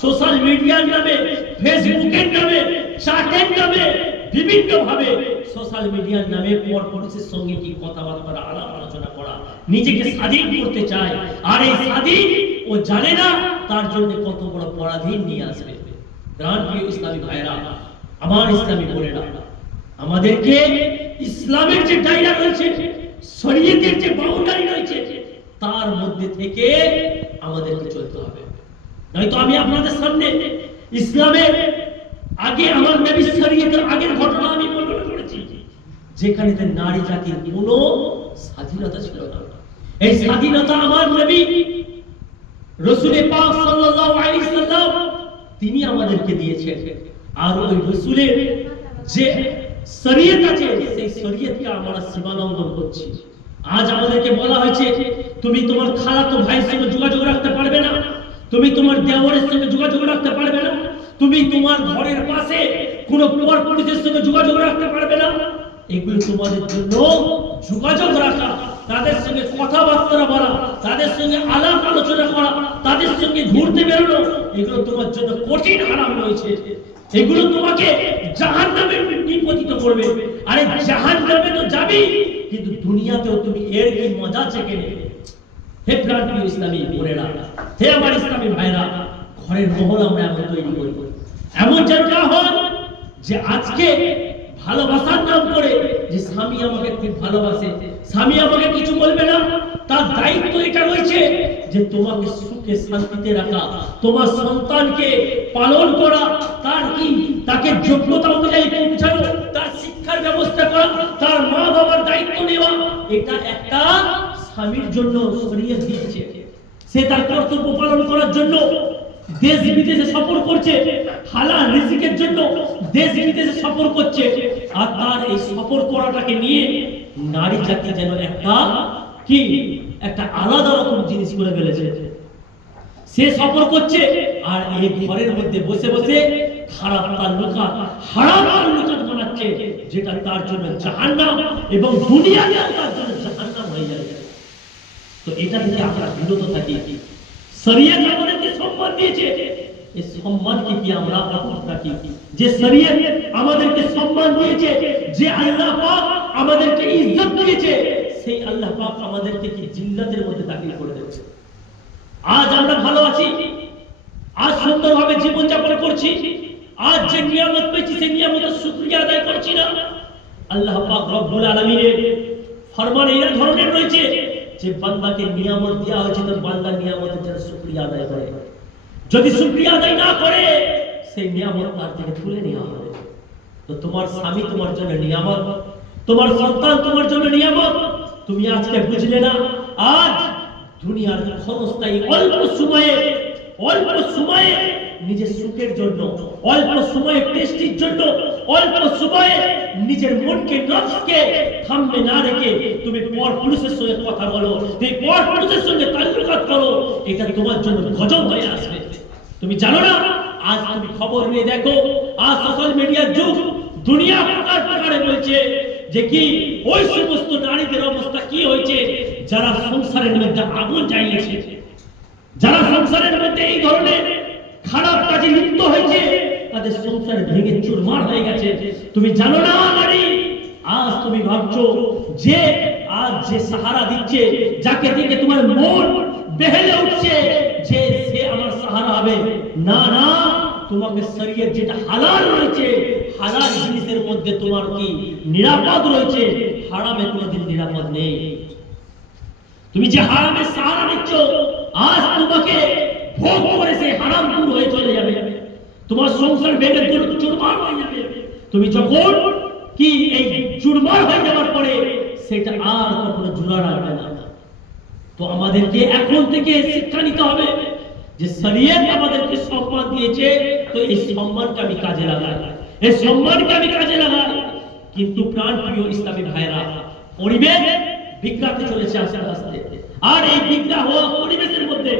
Social মিডিয়ার নামে, ফেসবুকের নামে, চ্যাটের নামে, বিভিন্ন ভাবে সোশ্যাল মিডিয়ার নামে পরপুরুষের সঙ্গে কি কথাবার্তা আলাপ আলোচনা করা, নিজেকে স্বাধীন করতে চায়। আর এই স্বাধীন ও জানে না তার জন্য কত বড় পরাধীন নিয়ে আসবে। প্রিয় ইসলামী ভাইরা, আমার ইসলামী বোনেরা, আমাদেরকে ইসলামের যে দায়রা রয়েছে, শরীয়তের যে বাউন্ডারি রয়েছে, তার মধ্যে থেকে আমাদেরকে চলতে হবে। নয়তো আমি আপনাদের সামনে ইসলামের আগে, আমার নবী শরীয়তের আগের ঘটনা আমি বর্ণনা করেছি, যেখানে নারী জাতির কোনো স্বাধীনতা ছিল না। এই স্বাধীনতা আমার নবী রাসূল পাক সাল্লাল্লাহু আলাইহি সাল্লাম তিনি আমাদেরকে দিয়েছেন। আর ওই রাসূলের যে শরীয়ত আছে, সেই শরীয়তকে আমরা সীমালঙ্ঘন করছি। আজ আমাদেরকে বলা হয়েছে তুমি তোমার খালাতো ভাইয়ের সঙ্গে যোগাযোগ রাখতে পারবে না, তুমি তোমার দেওরের সঙ্গে যোগাযোগ রাখতে পারবে না, তুমি তোমার ঘরের পাশে কোনো পরপুরুষের সঙ্গে যোগাযোগ রাখতে পারবে না। এগুলো তোমাদের জন্য যোগাযোগ রাখা, তাদের সঙ্গে কথাবার্তা বলা, তাদের সঙ্গে আলাপ আলোচনা করা, তাদের সঙ্গে ঘুরতে বেরোনো, এগুলো তোমার জন্য কঠিন হারাম রয়েছে। এগুলো তোমাকে জাহান্নামে নিপতিত করবে। আরে জাহান্নামে তো যাবেই, কিন্তু দুনিয়াতেও তুমি এর কি মজা চেখে নেবে। হে প্রিয় ইসলামী বোনেরা, হে আমার ইসলামী ভাইরা, ঘরের মহল আমরা এমন তৈরি করি, এমন যেন না হয় যে আজকে ভালোবাসার নাম করে যে স্বামী আমাকে খুব ভালোবাসে, স্বামী আমাকে কিছু বলবে না, তার দায়িত্ব এটা রয়েছে যে তোমাকে সুখে শান্তিতে রাখা, তোমার সন্তানকে পালন করা, তার কি তাকে যোগ্যতা অনুযায়ী পৌঁছানো, তার শিক্ষার ব্যবস্থা করা, তার মা বাবার দায়িত্ব নেওয়া, এটা একটা স্বামীর জন্য শরীয়ত দিয়েছে। সে তার কর্তব্য পালন করার জন্য দেশ বিদেশে সফর করছে, হালাল রিজিকের জন্য দেশ বিদেশে সফর করছে। আর তার এই সফর করাটাকে নিয়ে নারী জাতি যেন একটা আলাদা রকম জিনিস করে ফেলেছে। সে সফর করছে আর এই ঘরের মধ্যে বসে বসে খারাপ তাল্লুকাত, হারাম তাল্লুকাত বানাচ্ছে, যেটা তার জন্য জাহান্নাম এবং দুনিয়াতে তার জন্য জাহান্নাম হয়ে যায়। তো এটা থেকে আমরা বিরত থাকি। শরীয়ত আমাদেরকে সম্মান দিয়েছে, এই সম্মানকে কি আমরা অটুট রাখি? যে শরীয়ত আমাদেরকে সম্মান দিয়েছে, যে আল্লাহ পাক আমাদেরকে ইজ্জত দিয়েছে, সেই আল্লাহ পাক আমাদেরকে কি জিন্নাতের মধ্যে দাখিল করে দেবে। আজ আমরা ভালো আছি, আজ সুন্দরভাবে জীবনযাপন করছি, আজ যে নিয়ামত পেয়েছি সেই নিয়ামতের শুকরিয়া আদায় করছি না। আল্লাহ পাক রব্বুল আলামিনের ফরমান এই ধরনের রয়েছে যে বান্দাকে নিয়ামত দেওয়া হয়েছে, তো বান্দা নিয়ামতের জন্য শুকরিয়া আদায় করে। যদি শুকরিয়া আদায় না করে, সেই নিয়ামত তার থেকে তুলে নেওয়া হবে। তো তোমার স্বামী তোমার জন্য নিয়ামত, তোমার সন্তান তোমার জন্য নিয়ামত। তুমি আজকে বুঝলে না, আজ দুনিয়ার ক্ষণস্থায়ী অল্প সময়ে নিজের সুখের জন্য, অল্প সময়ে টেস্টির জন্য, অল্প সময়ে নিজের মনকে নফসকে থামবে না রেখে তুমি পরপুরুষের সঙ্গে কথা বলো, তুমি পরপুরুষের সঙ্গে তাল্লুকাত করো, এটা তোমার জন্য গজব হয়ে আসবে। তুমি জানো না, আজ তুমি খবর নিয়ে দেখো, আজ সোশ্যাল মিডিয়ার যুগ, দুনিয়া প্রকারে বলছে যে কি ওই সমস্ত নারীদের অবস্থা কি হয়েছে যারা সংসারের মধ্যে আগুন জ্বালিয়েছে, যারা সংসারের মধ্যে এই ধরনের খারাপ কাজে লিপ্ত হয়েছে, তাদের সংসার ভেঙে চুরমার হয়ে গেছে। তুমি জানো না নারী, আজ তুমি ভাবছো যে আজ যে সাহারা দিচ্ছে, যাকে দেখে তোমার মন বেহেলে উঠছে যে সে আমার সাহারা হবে, না না, তোমাকে শরীয়ত যেটা হালাল রয়েছে, হালাল জিনিসের মধ্যে তোমার কি নিরাপদ রয়েছে, হারামে কোনোদিন নিরাপদ নেই। তুমি যে হারামের সাহারা নিচ্ছ, আজ তোমাকে ভোগ করে সেই হারাম দূর হয়ে চলে যাবে, তোমার সংসার ভেঙে চুরমার হয়ে যাবে। তুমি যখন কি এই চুরমার হয়ে যাওয়ার পরে সেটা আর কখনো জোড়া রাখবে না। তো আমাদেরকে এখন থেকে শিক্ষা নিতে হবে যে শরীয়ত আমাদেরকে সম্মান দিয়েছে, তো এই সম্মানকে আমি কাজে লাগাই, এই সম্মানকে আমি কাজে লাগাই। কিন্তু প্রাণপ্রিয় ইসলামী ভাইরা, পরিবেশ বিগড়াতে চলেছে আস্তে আস্তে। আর এই বিগড়া হওয়া পরিবেশের মধ্যে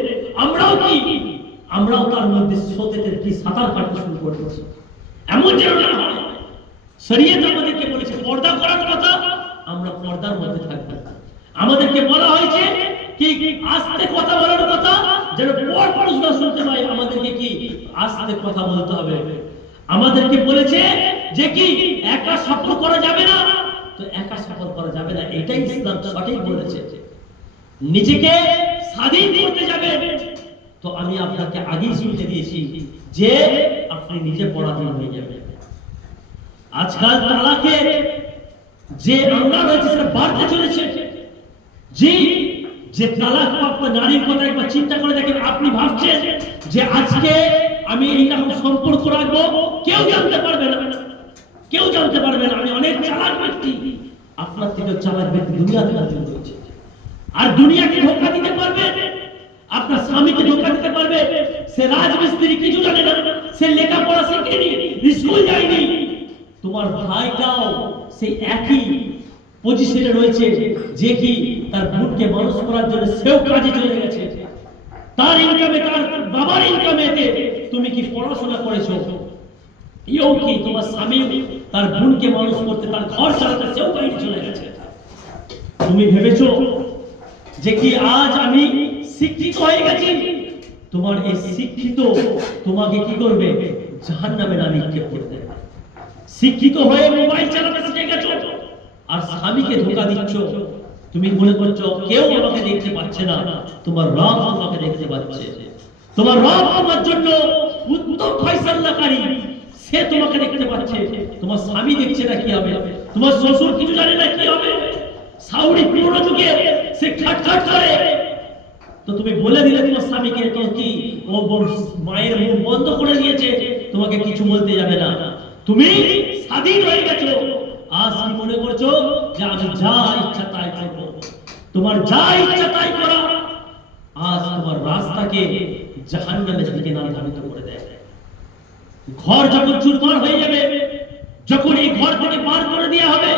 আমরাও তার মধ্যে স্রোতের কি সাঁতার কাটতে শুরু করেছি। এমন যেন না হয়, শরীয়ত আমাদেরকে বলেছে পর্দা করার কথা, আমরা পর্দার মধ্যে থাকবো। আমাদেরকে বলা হয়েছে কি আস্তে কথা বলার কথা, যেন পরপুরুষ না শুনতে পায়। আমাদেরকে কি আস্তে কথা বলতে হবে। আমাদেরকে বলেছে যে কি একা সফল করা যাবে না, তো একা সফল করা যাবে না, এটাই ইসলাম সঠিক বলেছে। নিজেকে স্বাধীন করতে যাবে, তো আমি আপনাকে আগেই শুনতে দিয়েছি যে আপনি নিজে পরাধীন হয়ে যাবেন। আজকাল তালাকের যে আন্দোলন হয়েছে সেটা বাড়তে চলেছে। জি, যে তালাক প্রাপ্ত নারীর কথা একবার চিন্তা করে দেখেন। আপনি ভাবছেন যে আজকে আমি এইরকম সম্পর্ক রাখবো, কেউ জানতে পারবে না, কেউ জানতে পারবে না। আমি অনেক চালাক ব্যক্তি, আপনার থেকে চালাক ব্যক্তি দুনিয়াতে মজুদ রয়েছে। আর দুনিয়াকে ধোঁকা দিতে পারবে, আপনার স্বামীকে ধোঁকা দিতে পারবে। সে রাজমিস্ত্রি, কিছু জানে না, সে লেখাপড়া শিখেনি, স্কুল যায়নি। তোমার ভাইটাও সেই একই পজিশনে রয়েছে, যে কি তার বোনকে মানুষ করার জন্য সেও কাজে চলে গেছে। তার ইনকামে, তার বাবার ইনকামেতে তুমি কি পড়াশোনা করেছো? এও কি তোমার স্বামী তার বোনকে মানুষ করতে, তার ঘর চালাতে সেও বাইরে চলে গেছে। তুমি ভেবেছো যে কি আজ আমি শিক্ষিত হয়ে গেছি, তোমার এই শিক্ষিত তোমাকে কি করবে? জাহান্নামে নিক্ষেপ করবে। শিক্ষিত হয়ে মোবাইল চালাতে শিখে গেছো, আর স্বামীকে ধোঁকা দিচ্ছ। তুমি মনে করছো কেউ আমাকে দেখতে পাচ্ছে না, তোমার রব আমাকে দেখতে পাচ্ছে। তোমার রব আমার জন্য উত্তম ফয়সালাকারী, সে তোমাকে দেখতে পাচ্ছে। তোমার স্বামী দেখছে না, কি হবে? তোমার শ্বশুর কিছু জানে না, কি হবে? সাউরি পুরনো যুগে সে খাটখাট করে, তো তুমি বলে দিলে তোমার স্বামীকে, তো কি ও মায়ের মুখ বন্ধ করে দিয়েছে, তোমাকে কিছু বলতে যাবে না। তুমি স্বাধীন হয়ে গেছো। আজ কি মনে করছো যে আমি যা ইচ্ছা তাই করবো? তোমার যা ইচ্ছা তাই করা আজ তোমার রাস্তাকে জাহান্নামের দিকে ধাবিত করে দেয়। ঘর যখন চুরমার হয়ে যাবে, যখন এই ঘর থেকে বার করে দেওয়া হবে,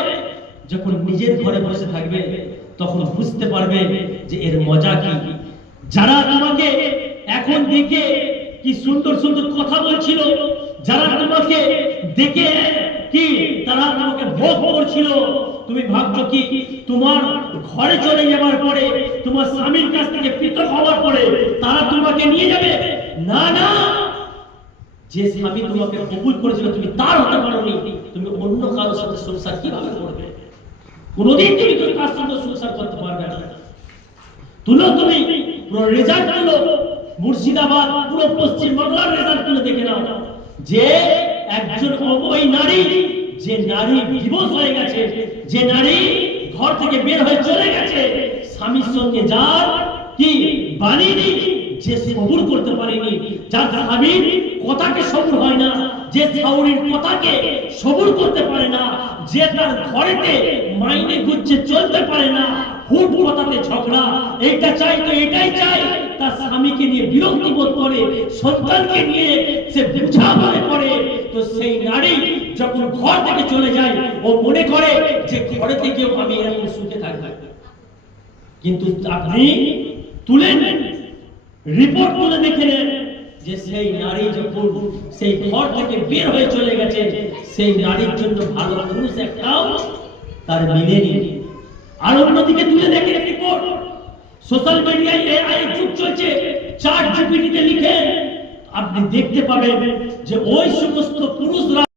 যখন নিজের ঘরে বসে থাকবে, তখন বুঝতে পারবে যে এর মজা কি। যারা তোমাকে এখন দেখে কি সুন্দর সুন্দর কথা বলছিল, যারা তোমাকে দেখে কি তারা তোমাকে ভোগ করছিল, তুমি ভাবছো কি তোমার ঘরে চলে যাওয়ার পরে, তোমার স্বামীর কাছ থেকে পৃথক হওয়ার পরে তারা তোমাকে নিয়ে যাবে? না না, যে স্বামী তোমাকে কবুল করেছিল তুমি তার হতে পারোনি, তুমি অন্য কারোর সাথে সংসার কিভাবে করবে? কোনদিন তুমি তার সঙ্গে সংসার করতে পারবে না। তুলো, তুমি পুরো রেজাল্ট তুলো, মুর্শিদাবাদ পুরো পশ্চিম বাংলার রেজাল্ট তুলে দেখে নাও যে একজন অবৈ নারী, যে নারী দিবস হয়ে গেছে, যে নারী ঘর থেকে বের হয়ে চলে গেছে, স্বামীর সঙ্গে যার কি বাণীনি, যে সবুর করতে পারেনি, যার স্বামীর কথাকে সবুর হয় না, যে সাউরির কথাকে সবুর করতে পারে না, যে তার ঘরেতে মাইনে গুচ্ছে চলতে পারে না, হুট কথাতে ঝগড়া, এইটা চাই তো এটাই চাই, তার স্বামীকে নিয়ে বিরক্তি বোধ করে, সন্তানকে নিয়ে সে বুঝা মনে করে, তো সেই নারী যখন ঘর থেকে চলে যায় ও মনে করে যে ঘরে থেকেও আমি এরকম সুখে থাকবো। কিন্তু আপনি তুলেন, রিপোর্ট তুলে দেখে নেন যে সেই নারী যখন সেই ঘর থেকে বের হয়ে চলে গেছে, সেই নারীর জন্য ভালো পুরুষ একটাও তার মিলেনি। আর অন্যদিকে তুলে দেখে রিপোর্ট, সোশ্যাল মিডিয়ায় এআই যুগ চলছে, চ্যাট জিপিটিতে লিখে আপনি দেখতে পাবেন যে ওই সমস্ত পুরুষরা